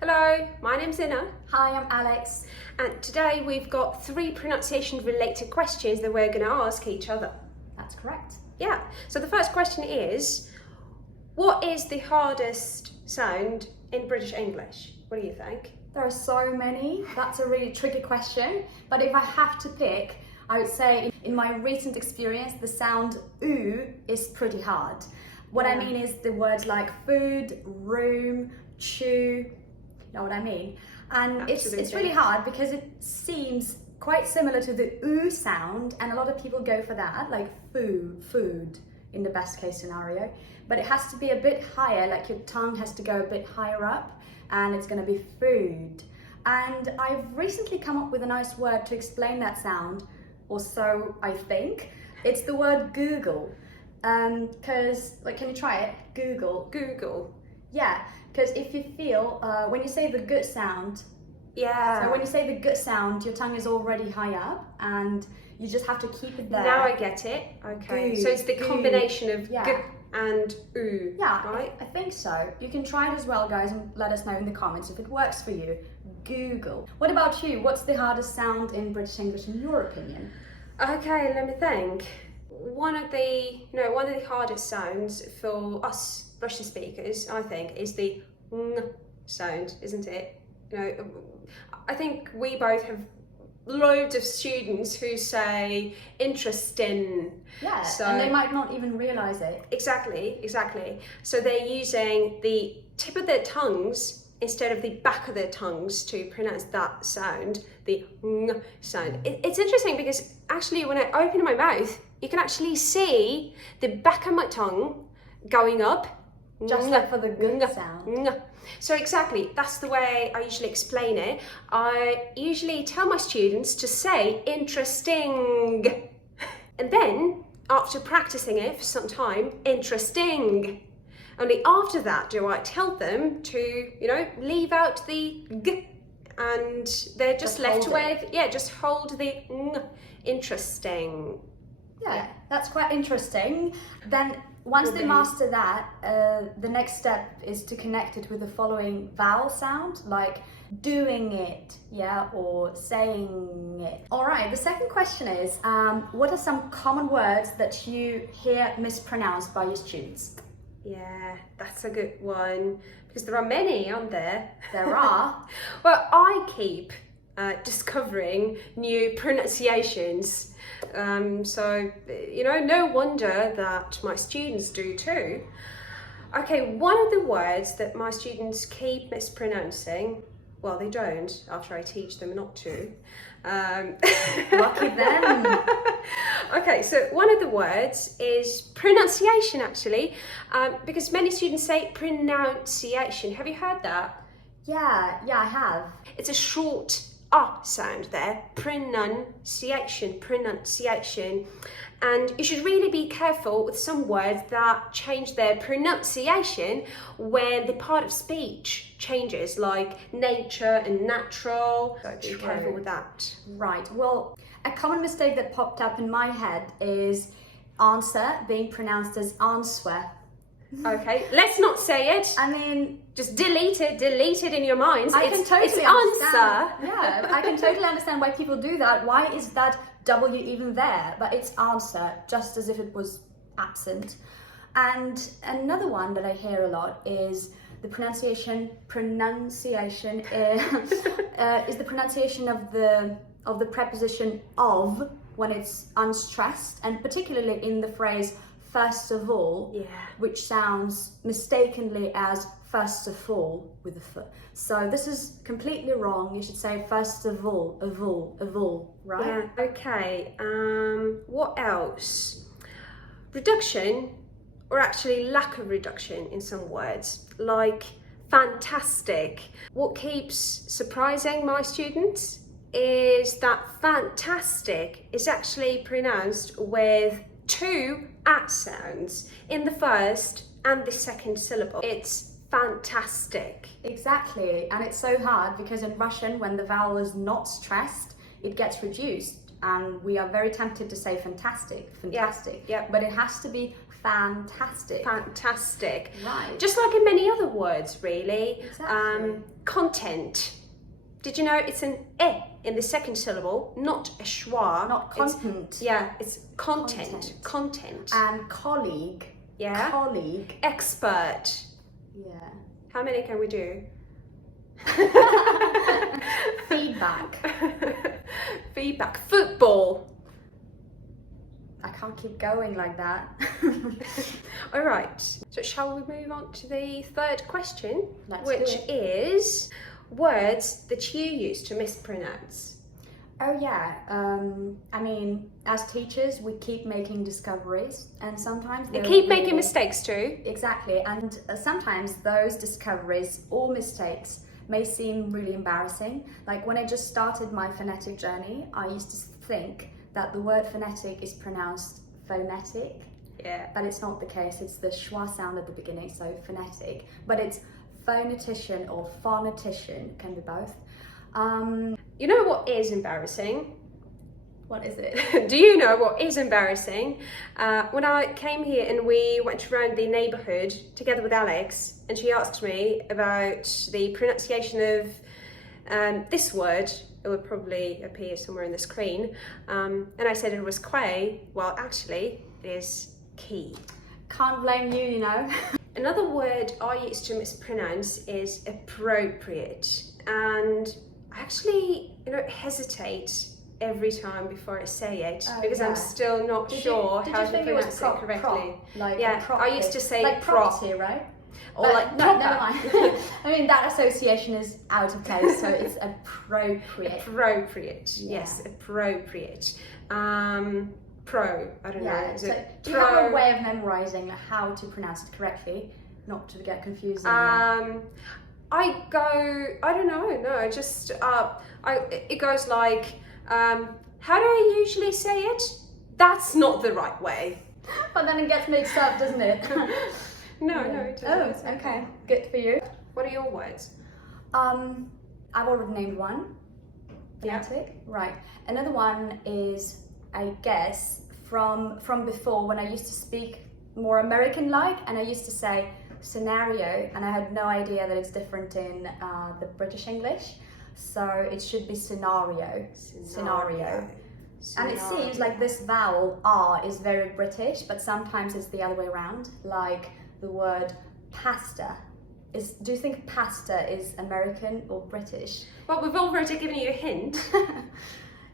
Hello, my name's Inna. Hi, I'm Alex. And today we've got 3 pronunciation related questions that we're going to ask each other. That's correct. Yeah, so the first question is, what is the hardest sound in British English? What do you think? There are so many. That's a really tricky question. But if I have to pick, I would say in my recent experience, the sound oo is pretty hard. What I mean is the words like food, room, chew, you know what I mean? And it's really hard because it seems quite similar to the oo sound, and a lot of people go for that, like food in the best case scenario. But it has to be a bit higher, like your tongue has to go a bit higher up, and it's going to be food. And I've recently come up with a nice word to explain that sound, or so I think. It's the word Google. Because, like, can you try it? Google. Google. Yeah, because if you feel, when you say the good sound, Yeah. so when you say the good sound, your tongue is already high up, and you just have to keep it there. Now I get it. Okay. Goo, So it's the goo. combination of Yeah. g and oo. Yeah, Right? I think so. You can try it as well, guys, and let us know in the comments if it works for you. Google. What about you? What's the hardest sound in British English in your opinion? Okay, let me think. One of the hardest sounds for us Russian speakers, I think, is the ng sound, isn't it? You know, I think we both have loads of students who say interesting. Yeah, So and they might not even realise it. Exactly. So they're using the tip of their tongues instead of the back of their tongues to pronounce that sound, the ng sound. It's interesting because actually when I open my mouth, you can actually see the back of my tongue going up. Just like for the good sound. So exactly, that's the way I usually explain it. I usually tell my students to say interesting. And then, after practicing it for some time, interesting. Only after that do I tell them to, leave out the g, and they're just left with, just hold the ng. Interesting. Yeah, that's quite interesting. Then once they master that, the next step is to connect it with the following vowel sound, like doing it, or saying it. All right, the second question is, what are some common words that you hear mispronounced by your students? Yeah, that's a good one, because there are many, aren't there? There are. Well, I keep discovering new pronunciations. So, no wonder that my students do too. Okay, one of the words that my students keep mispronouncing, well, they don't after I teach them not to. Lucky them. Okay, so one of the words is pronunciation, actually, because many students say pronunciation. Have you heard that? Yeah, I have. It's a short sound there, pronunciation. And you should really be careful with some words that change their pronunciation when the part of speech changes, like nature and natural. So be careful with that. Right, well, a common mistake that popped up in my head is answer being pronounced as answer. Okay, let's not say it. I mean, just delete it in your minds. It's answer. Yeah, I can totally understand why people do that. Why is that W even there? But it's answer, just as if it was absent. And another one that I hear a lot is the pronunciation is the pronunciation of the preposition of when it's unstressed, and particularly in the phrase first of all, which sounds mistakenly as first of all with a f. So this is completely wrong. You should say first of all, right? Yeah, okay. What else? Reduction, or actually lack of reduction in some words, like fantastic. What keeps surprising my students is that fantastic is actually pronounced with 2 sounds in the first and the second syllable. It's fantastic. Exactly, and it's so hard because in Russian, when the vowel is not stressed, it gets reduced. and we are very tempted to say fantastic, Yeah. but it has to be fantastic. Fantastic. Right. Just like in many other words, really. Exactly. Content. Did you know it's an e in the second syllable, not a schwa? Not content. It's content. Content. And colleague. Yeah. Colleague. Expert. Yeah. How many can we do? Feedback. Feedback. Football. I can't keep going like that. All right. So shall we move on to the third question, Let's which do is words that you use to mispronounce. Oh yeah, I mean, as teachers, we keep making discoveries, and sometimes You they're keep making really- mistakes too. Exactly, and sometimes those discoveries or mistakes may seem really embarrassing. Like when I just started my phonetic journey, I used to think that the word phonetic is pronounced phonetic, Yeah. but it's not the case. It's the schwa sound at the beginning, so phonetic, but it's phonetician or phonetician, can be both. You know what is embarrassing? What is it? Do you know what is embarrassing? When I came here and we went around the neighbourhood together with Alex, and she asked me about the pronunciation of this word. It would probably appear somewhere in the screen. And I said it was quay. Well, actually, it is key. Can't blame you, you know. Another word I used to mispronounce is appropriate. And I actually, hesitate every time before I say it because yeah. I'm still not sure how to pronounce it correctly. Like Yeah, I used to say like prop. property, right? Or But like no, proper. never mind. I mean, that association is out of place, so it's appropriate. Appropriate, Yeah. yes, appropriate. Pro, I don't know. Yeah. Is So, it do you have a way of memorizing how to pronounce it correctly, not to get confusing? I don't know, no, I just, it goes like, how do I usually say it? That's not the right way. But then it gets mixed up, doesn't it? No, it doesn't. Oh, okay. Good for you. What are your words? I've already named one. Yeah. Phonetic. Right. Another one is, I guess, from before when I used to speak more American-like, and I used to say scenario, and I had no idea that it's different in the British English. So it should be scenario. Scenario. And it seems like this vowel R is very British, but sometimes it's the other way around. Like the word pasta. Do you think pasta is American or British? Well, we've already given you a hint.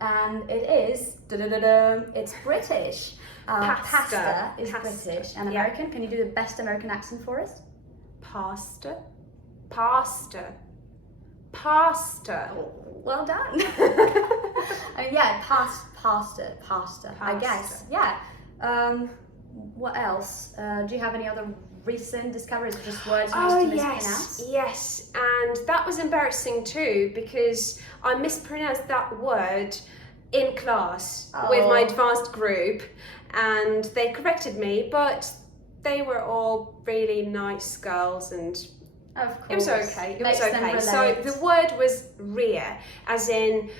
And it is, it's British. Pasta. Pasta is Pasta. British and Yeah. American. Can you do the best American accent for us? Pasta. Pasta. Pasta. Oh, well done. I mean, yeah, pasta. I guess, yeah. What else? Do you have any other recent discoveries, just words you used to mispronounce? Yes, and that was embarrassing too because I mispronounced that word in class with my advanced group, and they corrected me, but they were all really nice girls, and Of course. it was okay. It Makes was them okay. So relate. the word was rear, as in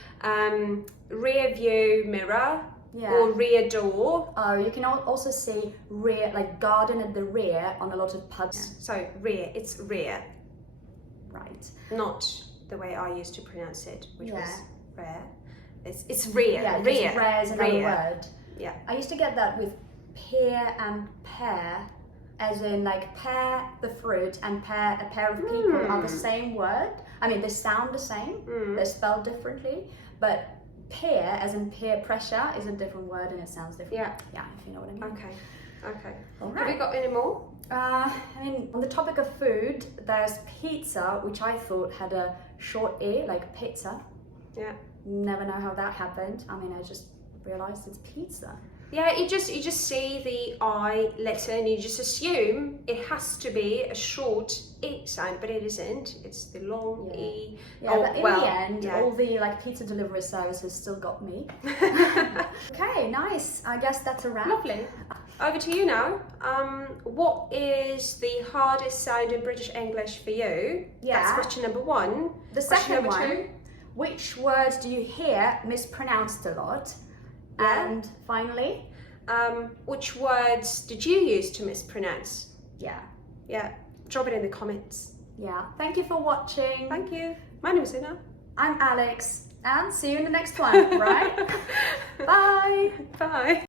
rear view mirror Yeah. or rear door. Oh, you can also see rear, like garden at the rear on a lot of pubs. So rear, it's rear, Right. not the way I used to pronounce it, which was Yeah. rare. It's rear. Yeah, rear. just rare is another rear. word. Yeah. I used to get that with pear and pear, as in like pear, the fruit, and pear, a pair of people are the same word. I mean, they sound the same, they're spelled differently, but peer, as in peer pressure, is a different word and it sounds different. Yeah. Yeah, if you know what I mean. Okay. All Have you right. got any more? I mean, on the topic of food, there's pizza, which I thought had a short E, like pizza. Yeah. Never know how that happened. I mean, I just realised it's pizza. Yeah, you just see the I letter and you just assume it has to be a short E sound, but it isn't. It's the long Yeah. E. Yeah, but in the end, yeah. all the like pizza delivery services still got me. Okay, nice. I guess that's a wrap. Lovely. Over to you now. What is the hardest sound in British English for you? Yeah. That's question number one. The Question second number one. two. Which words do you hear mispronounced a lot? Yeah. And finally, which words did you use to mispronounce? yeah. Yeah, drop it in the comments. Yeah. Thank you for watching. Thank you. My name is Ina. I'm Alex, and see you in the next one, right? Bye. Bye.